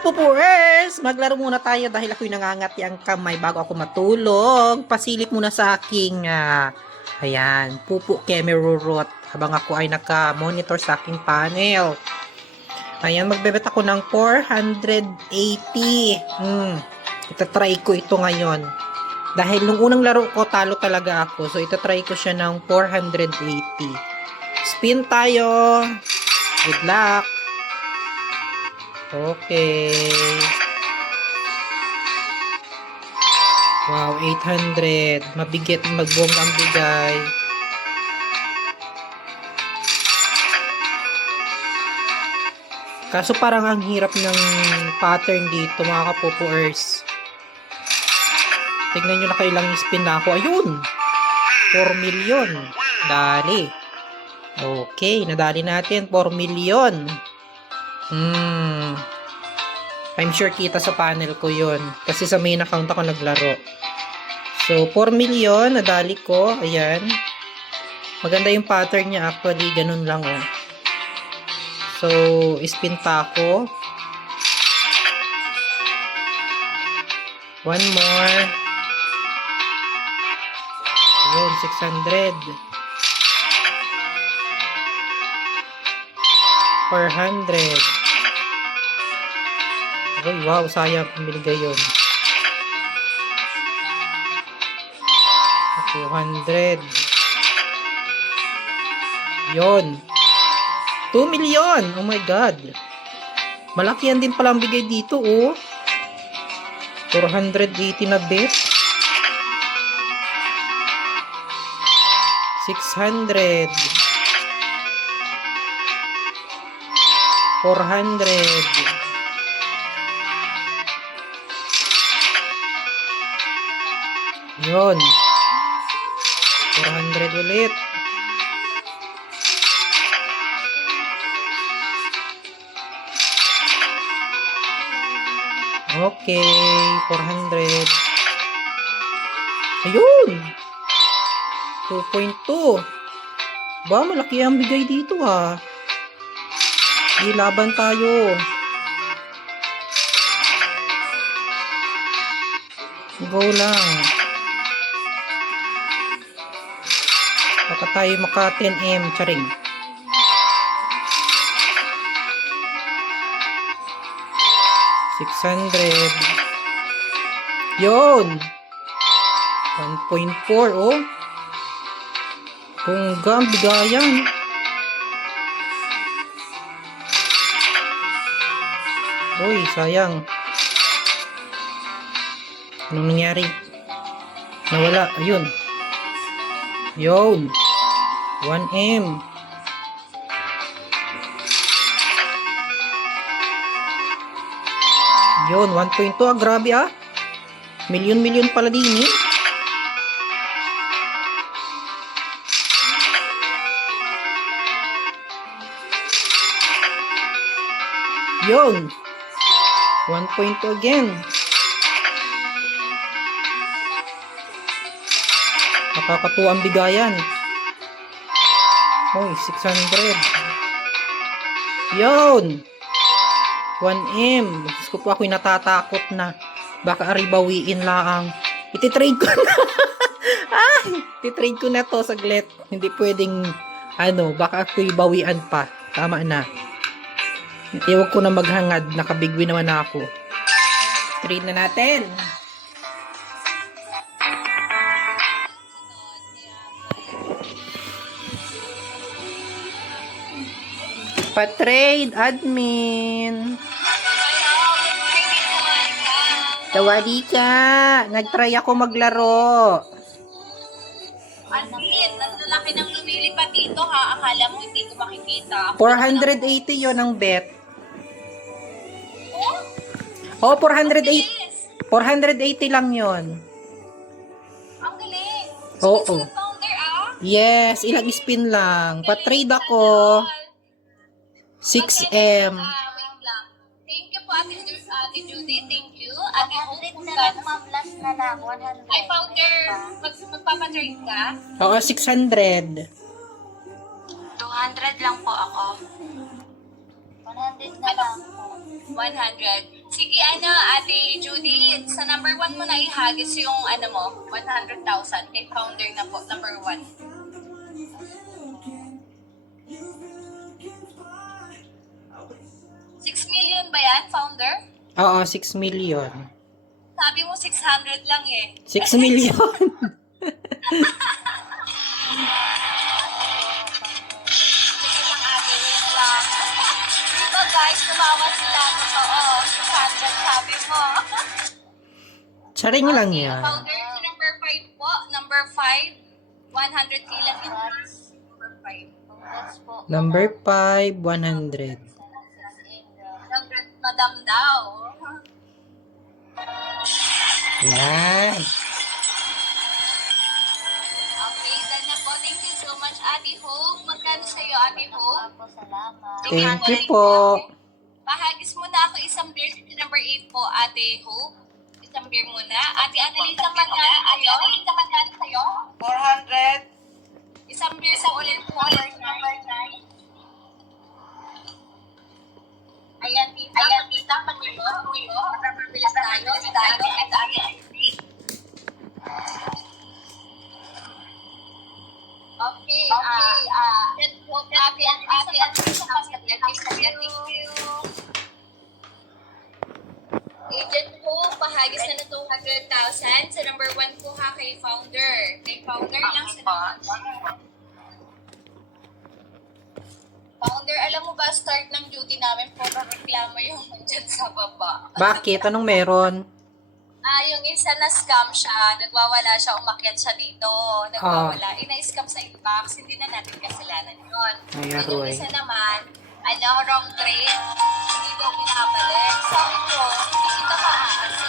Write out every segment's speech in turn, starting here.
Pupures! Maglaro muna tayo dahil ako'y nangangati ang kamay bago ako matulog. Pasilip muna sa aking, Pupu Kemerurot habang ako ay naka-monitor sa aking panel. Ayan, magbebet ako ng 480. Itatry ko ito ngayon. Dahil nung unang laro ko, talo talaga ako. So, itatry ko siya ng 480. Spin tayo. Good luck. Okay. Wow, 800. Mabigat, magbongga ang bigay. Kaso parang ang hirap ng pattern dito, mga kapupuers. Tignan nyo na kailang spin na ako. Ayun! 4 million. Dali. Okay, nadali natin. 4 million. I'm sure kita sa panel ko yon kasi sa main account ako naglaro. So, 4 million, nadali ko. Ayan. Maganda yung pattern niya actually. Ganun lang, oh. So, spin pa ako. One more. Yun, 600. 400. Uy, wow, sayang binigay yun. 200. Yun. 2 million. Oh my God. Malaki yan din pala ang bigay dito, oh. 480 na bet. 600. 400. Yun. 400 ulit. Okay. 400. Ayun. 2.2. Ba, malaki ang bigay dito, ha. Ilaban tayo. Go lang. Baka tayo maka 10M. Charing. 600. Yun. 1.4, oh. Bongga ang bigayan. Uy, sayang. Anong nangyari? Nawala. Ayun. Yun. 1M. Yun, 1.2. Grabe, ah. Milyon-milyon pala din, eh. Yun. 1.2 again. Nakakatuwa ang bigayan. Uy, 600. Yun. 1M. Diyos ko po, ako'y natatakot na. Baka aribawiin lang. Ititrade ko na. Ititrade ko na to saglit. Hindi pwedeng, baka ako'y bawian pa. Tama na. Iwag ko na maghangad. Nakabigwi naman ako. Trade na natin. Pa-trade, admin. Tawadi ka. Nag-try ako maglaro. Admin, ang lalaki ng lumilipad dito, ha? Akala mo hindi ko makikita. 480 yon ang bet. Oh? Oh, 480. 480 lang yon. Ang galing. Oo. Sweet founder, ah. Yes, ilang spin lang. Pa-trade ako. 6M. Wait lang. Thank you po, Ate Judy. Thank you. Ate Hope, kung gano'n. Plus na lang, 100. Ay, founder, magpapatrade ka? Oo, 600. 200 lang po ako. 100 na lang po. 100. Sige, Ate Judy, sa number 1 mo na ihagis yung, 100,000 kay founder na po, number 1. 6 million ba yan, founder? Oo, 6 million. Sabi mo 600 lang eh. 6 million. Sige lang, ate, wait lang. Diba guys, tumawa sila. Totoo, 600 sabi mo. Charing lang Okay, yan. founder, sa number 5 po. Number 5, 100k lang yun. Number 5. Number 5, 100. 100 madam daw. Yan. Okay, done na po. Thank you so much, Ate Hope. Magkano sa'yo, Ate Hope? Thank you po. Pahagis muna ako isang beer. Number 8 po, Ate Hope. Isang beer muna. Ate Annalisa, magkano sa'yo? 400. Isang beer sa ulit po. Number 9. Ayan, tita, patuyo. Mabilis tayo. And okay, thank you. Agent po, pahagis na 200,000 sa number 1 po ha kay founder. Kay founder lang sa number 1. Founder, alam mo ba, start ng duty namin, puro reklamo yung dyan sa baba. Bakit? Anong meron? Yung isa na scam siya, nagwawala siya, umakyat siya dito, nagwawala. Na-scam sa inbox, hindi na natin kasalanan yun. Ay, Yung aroy. isa naman, wrong trade, hindi daw pinabalik. Sabi ko, hindi kita ma-assist.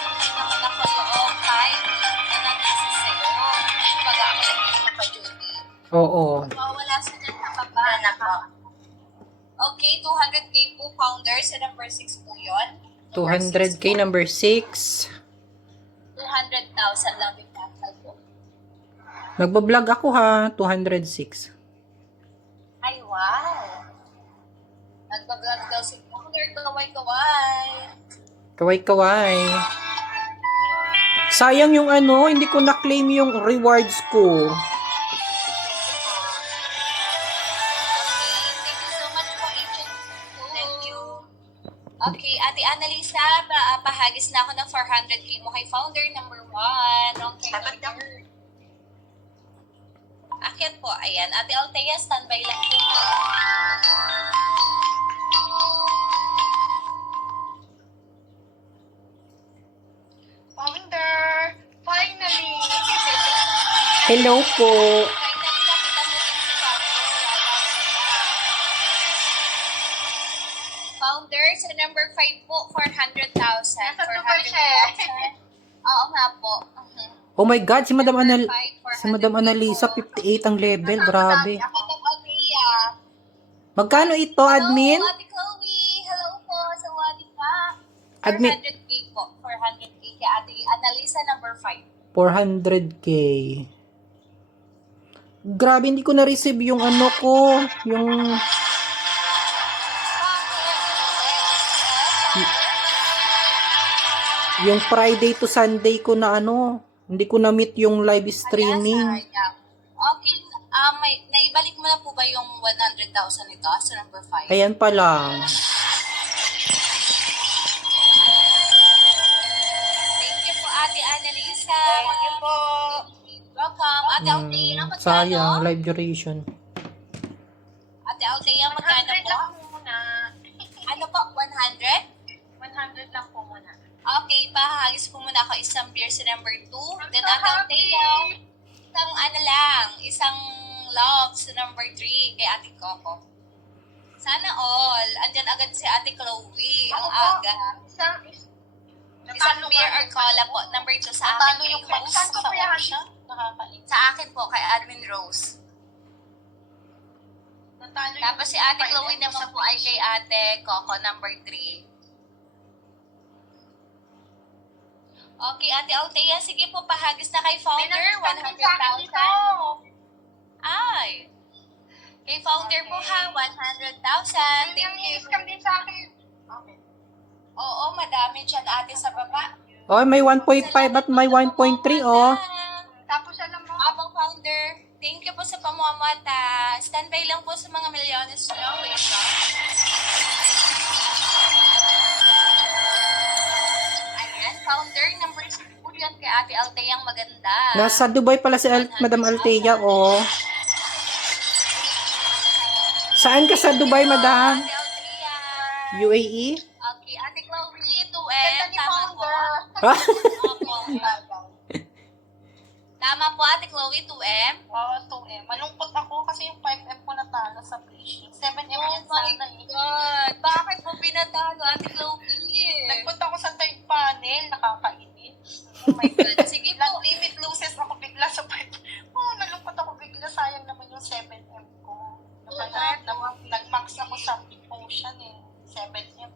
Hindi naman ako yung time na nag-assist sa'yo. Kumbaga ako nag-duty. Oo. Mawala sa dyan sa baba. Okay, 200k po founder sa number 6 po yun. 200k number 6. 200,000 lang yung cancel po. Magbablog ako ha, 206. Ay, wow! Nagpa-vlog daw si founder. Kaway-kaway. Kaway-kaway. Sayang yung hindi ko na-claim yung rewards ko. Thank you so much po, Agent. Thank you. Okay, Ate Annalisa, pahagis na ako ng 400k mo kay founder number 1. Dapat daw. Akyat po, ayan. Ate Althea, standby lang po. Founder, finally. Hello po. Finally, nakita mo din si founder. Founder, sa number 5 po, 400,000. Nasa Dubai siya eh. 400,000. Oo nga po. Oh my God, si Madam Si Madam Annalisa, 58 ang level. Grabe. Madam Althea. Magkano ito, admin? Hello, Ate Chloe. Hello po. Sawadi ka. Admin. 400k po. 400k kay Ate Annalisa, number 5. 400k. Grabe, hindi ko na-receive yung ko. Yung Friday to Sunday ko na hindi ko na-meet yung live streaming. Okay, naibalik mo na po ba yung 100,000 nito sa number 5? Ayan pa lang. Thank you po, Ate Annalisa. Thank you po. Welcome. Ate Althea, magkano? Sayang, live duration. Ate Althea, magkano 100 po? lang po muna. Ano po, 100? 100 lang po muna. Okay, pahagis po muna ako isang beer sa number 2. I'm Then so Ate happy. Althea, isang love sa number 3 kay Ate Coco. Sana all. Andyan agad si Ate Chloe. Ang Ako po. aga. Isang Natalo beer ka. or cola po. Number 2 sa akin. Natalo yung kay Rose. saan ko po yan? Sa akin po, kay Admin Rose. Natalo yung Tapos si Ate pa- Chloe naman po ay kay Ate Coco, number 3. Okay, Ate Althea, sige po, pahagis na kay May founder, nag-scam din sa akin dito. 100,000. Ay! Kay founder po ha, 100,000. Yung Thank you. i-scam din sa akin. Okay. Oo, madami dyan ate sa baba. Oh, may 1.5 at may 1.3, oh. Tapos alam mo, Abang founder, thank you po sa pamamata. Standby lang po sa mga milyones nyo. Wait lang. Ayan, founder, number 6 po yan kay Ate Altayang maganda. Nasa Dubai pala si Madam Althea, oh. Saan ka sa Dubai, Madam? Ate Althea. UAE? Okay, Ate Chloe, 2M. ganda ni Tama po. founder. Opo. Tama po, Ate Chloe, 2M. Oo, 2M. Malungkot ako kasi yung 5M ko natalo sa fishing. 7M Oh yan my sana eh. God. Bakit mo pinatalo, Ate Chloe? Nagpunta ako sa third panel, nakakainis. Oh my God. Sige po. Nag-limit loses ako bigla sa 5. Oh, nalungkot ako bigla. Sayang naman yung 7M ko. Nag-max ako sa potion eh. 7M.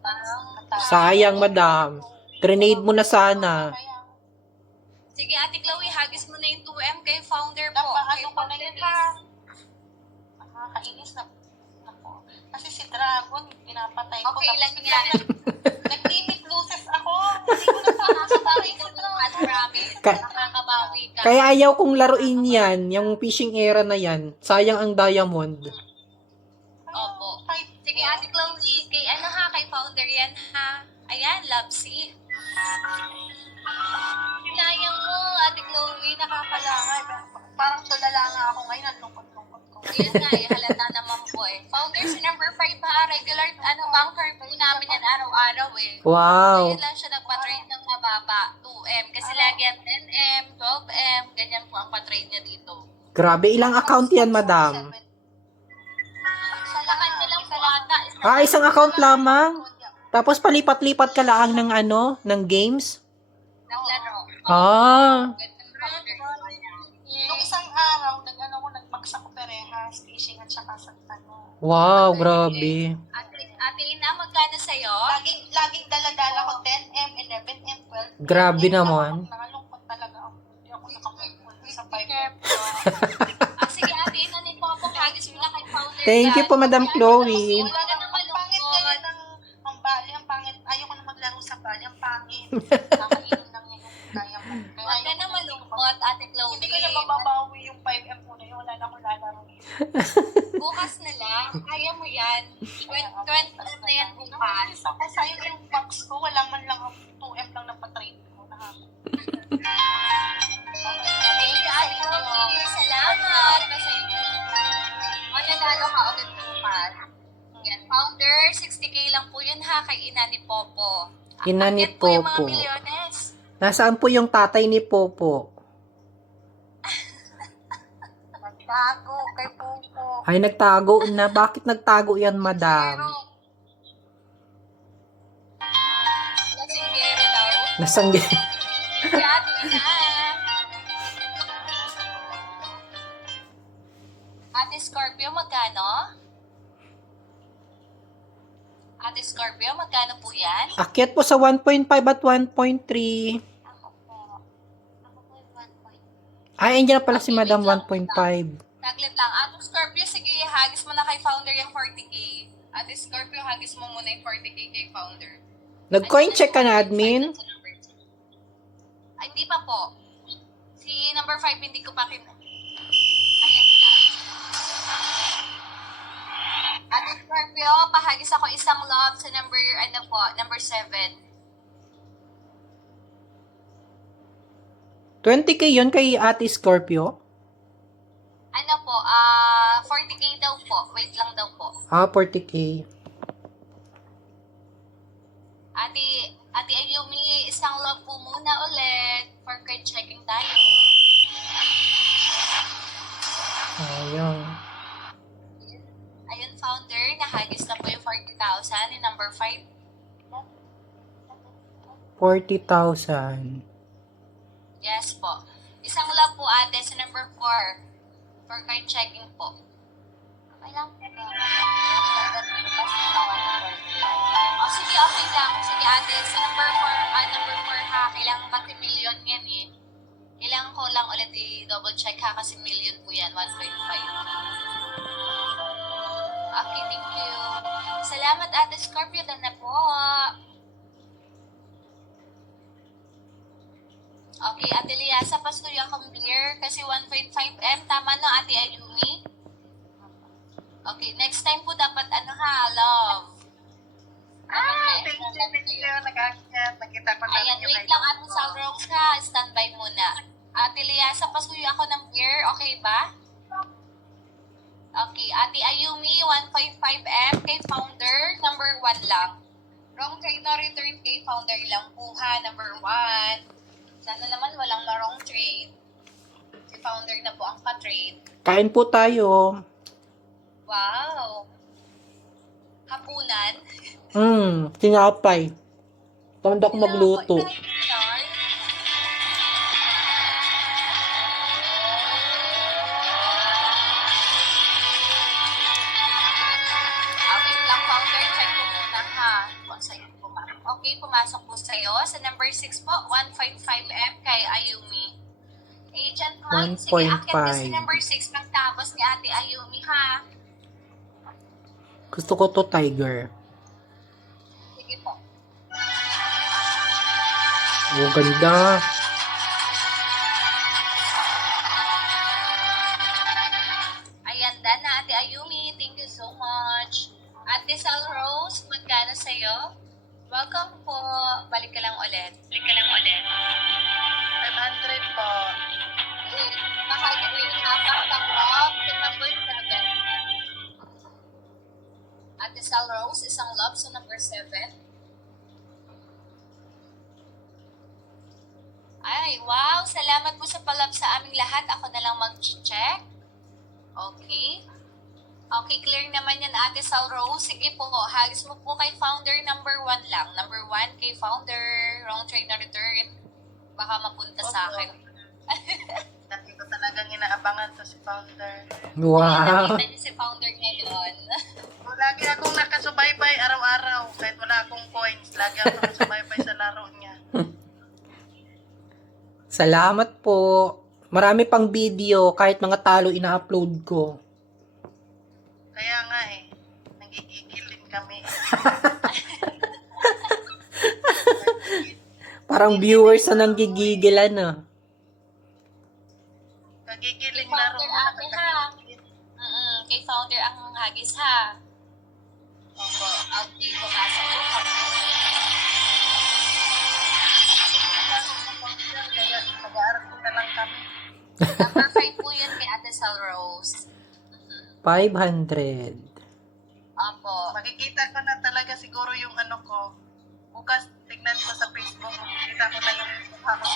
Sayang, Madam. Grenade mo na sana. Sige, Ate Chloe, hagis mo na yung 2M kay founder po. Kay Napaano ko na yun ha. Nakakainis na. Ako. Kasi si Dragon, pinapatay ko. Okay Tapos lang bigla yan. nag-limit loses ako. Hindi ko na Nakakabawi ko naman, promise. Ka- Nakakabawi ka. Kaya ayaw kong laruin yan, yung fishing era na yan. Sayang ang diamond. Opo. Sige, Ate Chloe, kay ano ha, kay founder yan ha. Ayan, love seat. Sinayang mo, Ate Chloe, nakakalangay. Parang tulala nga ako ngayon. Ang lungkot-lungkot ko. Yun nga, halata naman po eh. Founder, si number 5 ha, regular, banker po namin yan araw-araw eh. Wow. Ngayon lang siya nagpa-trade ng mababa, 2M. Kasi lagi yan 10M, 12M, ganyan po ang pa-trade niya dito. Grabe, ilang account yan, Madam? Sa kanya lang po ata. Ah, isang account lamang? Tapos palipat-lipat ka lang ng games? Naglaro. Ah, Nung isang araw, nag-max ako perehas, fishing at saka sa wow, grabe. Ate Ina, magkano sa'yo? Laging dala-dala ko 10M, 11M, 12M. Grabe naman. Nakalungkot talaga ako. Hindi ako nakapagpul sa 5M. Sige, Ate Ina, nito po kagis mo na kay founder. Thank you po, Madam Chloe. Wala ka naman Ang pangit lungkot. kaya ang bali, ang pangit. Ayoko na maglaro sa bali, ang pangit. Nakainom lang yan yung kaya mo. Huwag ka na malungkot, Ate Chloe. Hindi ko na mababawi yung 5M ko na yun. Wala na akong lalaro. Bukas na lang. Kaya mo yan. 20 na yan bukas. Ako sayang yung box ko. Wala man lang ang 2M lang na patrade ko. Thank you, Ate Chloe. Salamat. Mananalo ka ulit bukas. Yan, founder, 60K lang po yun ha, kay Ina ni Popo. Ina ni Yan po yung mga Popo. milyones. Nasaan po yung tatay ni Popo? Nagtago kay Popo. Ay, nagtago na. Bakit nagtago yan, Pero, Madam? lasinggero daw. Nasaan Si Ate Ina. Ate Scorpio, magkano? Ate Scorpio, magkano po yan? Akyat po sa 1.5 at 1.3. Ako po. Ako po yung 1 point. Ay, andyan na pala si Madam 1.5. Taglit lang. Ate Scorpio, sige, hagis mo na kay founder yung 40K. Ate Scorpio, hagis mo muna yung 40K kay founder. Nag-coin check ka na, admin? Ay, hindi pa po. Si number 5, hindi ko pa Ayan na. Ate Scorpio, pahagis ako isang love sa number 7. 20K yun kay Ate Scorpio? 40K daw po. Wait lang daw po. Ah, 40K. Ate Ayumi, isang love po muna ulit for card checking tayo. Ayun. Ayun, founder, nahagis na po yung 40,000 ni number 5. 40,000. Yes po. Isang love po ate sa number 4 for card checking po. Okay lang. Oh, sige, okay lang. Sige ate, sa number 4 ha, kailangan kasi million yan eh. Kailangan ko lang ulit i-double check ha kasi million po yan, 1.5. Okay, thank you. Salamat Ate Scorpio, na po. Okay, Ate Liasa, pasuyo akong beer kasi 1.5M. Tama no, Ate Ayumi? Okay, next time po dapat love. Thank you. Nag-akyat. Nakita ko namin Ayan, yung wait lang, Ate Sal Rose ha. Standby muna. Ate Liasa, pasuyo ako ng beer. Okay ba? Okay, Ate Ayumi, 1.5M kay founder, number 1 lang. Wrong trade no return kay founder lang po ha, number 1. Sana naman walang wrong trade. Si founder na po ang pa-trade. Kain po tayo. Wow! Hapunan. Tinapay. Tamad ako magluto. Wait lang, founder. Check ko muna ha. Kung sa'yo pumasok. Okay, pumasok po sa'yo. Sa number 6 po, 1.5M kay Ayumi. Agent Mike, sige, akit ka si 1.5. number 6 pagtapos ni Ate Ayumi ha. Gusto ko to, Tiger. Sige po. Oh, ganda. Ayan, done na Ate Ayumi. Thank you so much. Ate Sal Rose, magkano sa'yo? Welcome po. Balik ka lang ulit. 500 po. Mahal ko yung hapak ng love sa number 7. Ate Sal Rose, isang love sa number 7. Ay, wow! Salamat po sa palab sa aming lahat. Ako na lang mag-check. Okay. Okay, clear naman yan, Ate Sal Rose. Sige po, hagis mo po kay founder number 1 lang. Number 1 kay founder. Wrong trade na return. Baka mapunta sa akin. Dati ko talagang inaabangan to si founder. Wow. Nakita niyo si founder ngayon. Lagi akong nakasubaybay araw-araw. Kahit wala akong coins, lagi akong nakasubaybay sa laro niya. Salamat po. Marami pang video, kahit mga talo ina-upload ko. Kaya nga nagigigil din kami. Parang viewers na nanggigigilan na. Nagigiling Kay laro founder mo ate ha. Kay founder ang hagis ha. Opo, okay, pumasok po kami. Kaya mag-aaral na lang kami. Number 5 po yun kay Ate Sal Rose. 500. Opo. Makikita ko na talaga siguro yung ano ko. Bukas, tignan ko sa Facebook. Makikita ko na yung mukha ko.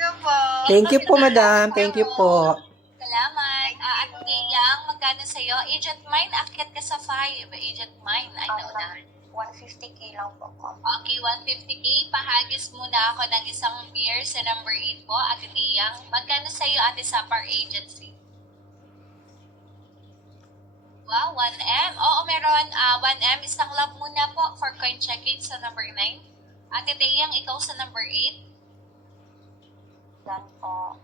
Yun po. Thank you po, madam. Thank you po. Salamat. At Yang, magkano sa'yo? Agent Mine, akyat ka sa 5. Agent Mine, ay nauna. 150k lang po, ma'am. Okay, 150k. Pahagis muna ako ng isang beer sa number 8 po, Ate Yang. Magkano sa'yo, Ate Sapar Agency? Wow, 1M. Oo, meron 1M. Isang love muna po for coin checking sa number 9. Ate Yang, ikaw sa number 8. Yan po.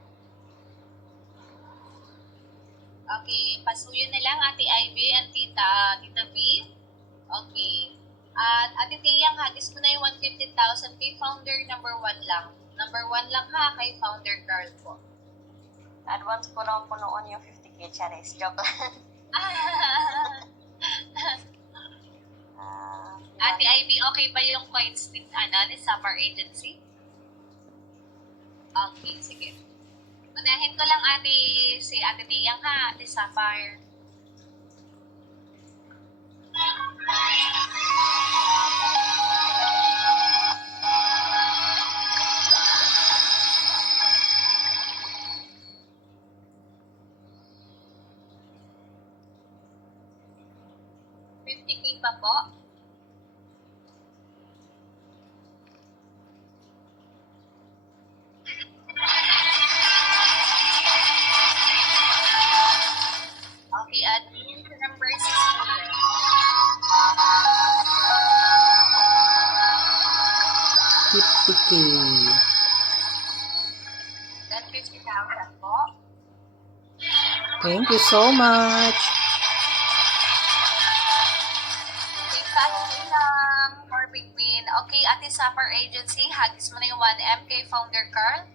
Okay, pasuyo na lang Ate Ivy and Tita B. Okay. At Ate Yang, hagis mo na yung 150,000 kay founder number 1 lang. Number 1 lang ha, kay founder girl po. Advance ko naman po noon yung 50k, Charis. Joke lang. Ate Ivy, okay ba yung coins ni Summer Agency? Okay, sige. Unahin ko lang si Ate Yang ha, Ate Sapphire. $50K pa po. Okay, admin sa number 6 po yun. 50k. Then 50,000 po. Thank you so much. Okay, fast lang. 4 Pigmin. Okay, Ate Summer Agency, hagis mo na yung 1M kay Founder Carl.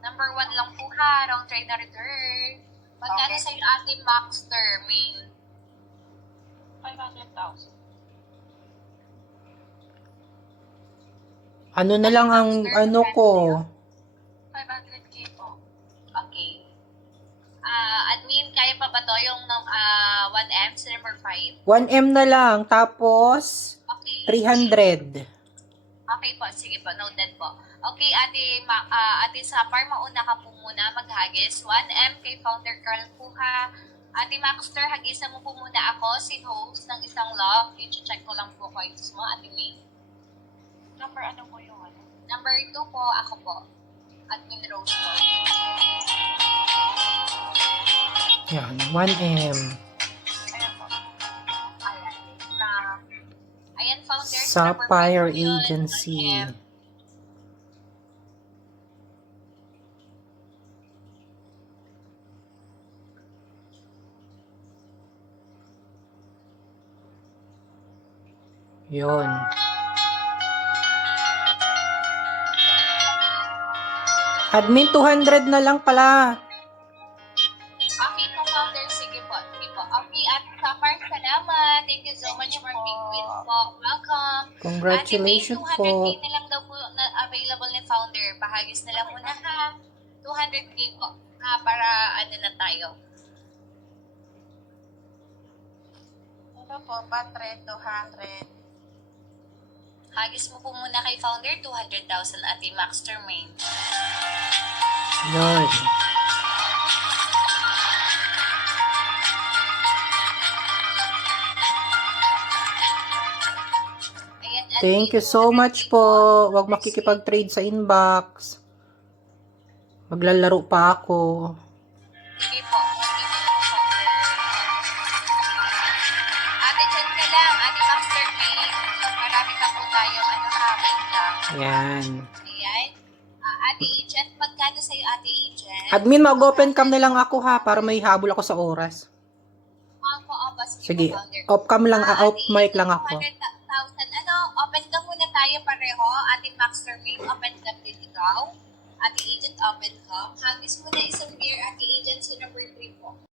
Number 1 lang po ha, wrong trade na return. Magkano Okay. sa'yo Ate Maxter, main? 500,000. Ano na lang ang ano ko? 500K po. Okay. Admin, kaya pa ba to yung 1M sa number 5? 1M na lang, tapos Okay. 300. Okay po, sige po, noted po. Okay, Ate Sapar, mauna ka po muna maghagis. 1M kay Founder Carl po ha. Ate Maxter, hagisan mo po muna ako, si host ng isang lock. I-check ko lang po coins mo, Ate May. Number ano po yung ano? Number 2 po, ako po. Admin Rose po. Yan, 1M. Ayan po. Ayan, Founder. Sapphire Agency. Yun. Admin, 200 na lang pala. Okay po, Founder. Sige po. Sige po. Okay, Ate Sapar, salamat. Thank you so much for being with po. Welcome. Congratulations Ate May, 200K po. na lang daw po na available ni Founder. Bahagis na lang muna ha. 200K po. Para ano na tayo. Ano po? Battery 200. Hagis mo po muna kay Founder, 200,000 Ate Maxter main. Yun. Ayan, Thank you so much po. Huwag makikipag-trade sa inbox. Maglalaro pa ako. Sige po. Sige po, Founder. Ate, dyan ka lang. Ate Maxter main. Marami pa po tayo. Ano ha, wait lang. Yan. Ayan. Ate Agent, magkano sa'yo, Ate Agent? Admin, mag-open cam na lang ako ha para may habol ako sa oras. Ako, Sige, po, Founder. off cam lang, off Ate mic Agent, lang ako. 200,000. Ano, open ka muna tayo pareho. Ate Maxter main, open ka din ikaw. Ate Agent, open ka. Hagis mo na isang beer, Ate Agent, sa number 3 po.